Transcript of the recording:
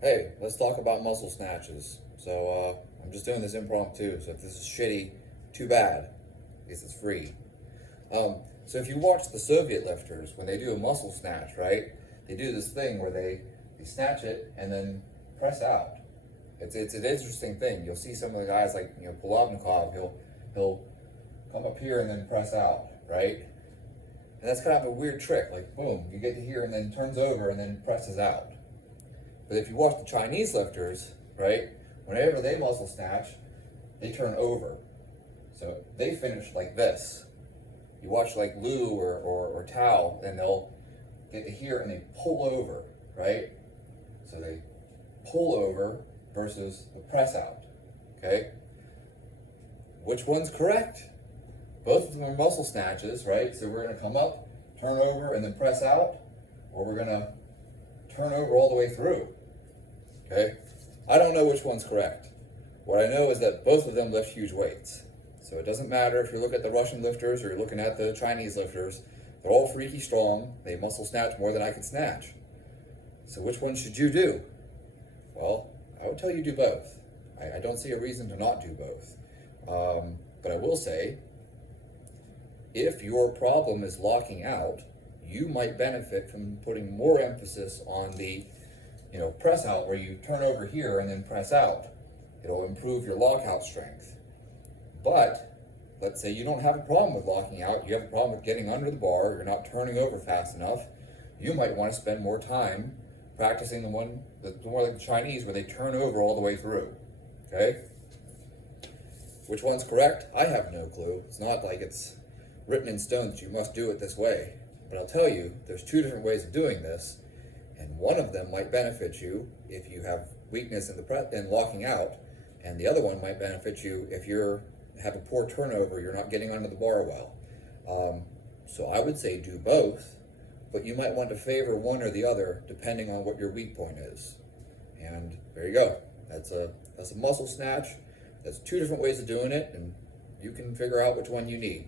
Hey, let's talk about muscle snatches. I'm just doing this impromptu, so if this is shitty, too bad, because it's free. So if you watch the Soviet lifters, when they do a muscle snatch, right, they do this thing where they snatch it and then press out. It's an interesting thing. You'll see some of the guys like, Polovnikov, he'll come up here and then press out, right? And that's kind of a weird trick, like boom, you get to here and then turns over and then presses out. But if you watch the Chinese lifters, right, whenever they muscle snatch, they turn over. So they finish like this. You watch like Lou or Tao, and they'll get to here and they pull over, right? So they pull over versus the press out, okay? Which one's correct? Both of them are muscle snatches, right? So we're gonna come up, turn over, and then press out, or we're gonna turn over all the way through. Okay? I don't know which one's correct. What I know is that both of them lift huge weights. So it doesn't matter if you look at the Russian lifters or you're looking at the Chinese lifters, they're all freaky strong. They muscle snatch more than I can snatch. So which one should you do? Well, I would tell you do both. I don't see a reason to not do both. But I will say, if your problem is locking out, you might benefit from putting more emphasis on the press out, where you turn over here and then press out. It'll improve your lockout strength. But let's say you don't have a problem with locking out, you have a problem with getting under the bar, you're not turning over fast enough, you might want to spend more time practicing the more like the Chinese, where they turn over all the way through. Okay? Which one's correct? I have no clue. It's not like it's written in stone that you must do it this way. But I'll tell you, there's two different ways of doing this. And one of them might benefit you if you have weakness in locking out, and the other one might benefit you if you have a poor turnover, you're not getting under the bar well. So I would say do both, but you might want to favor one or the other depending on what your weak point is. And there you go. That's a muscle snatch. That's two different ways of doing it, and you can figure out which one you need.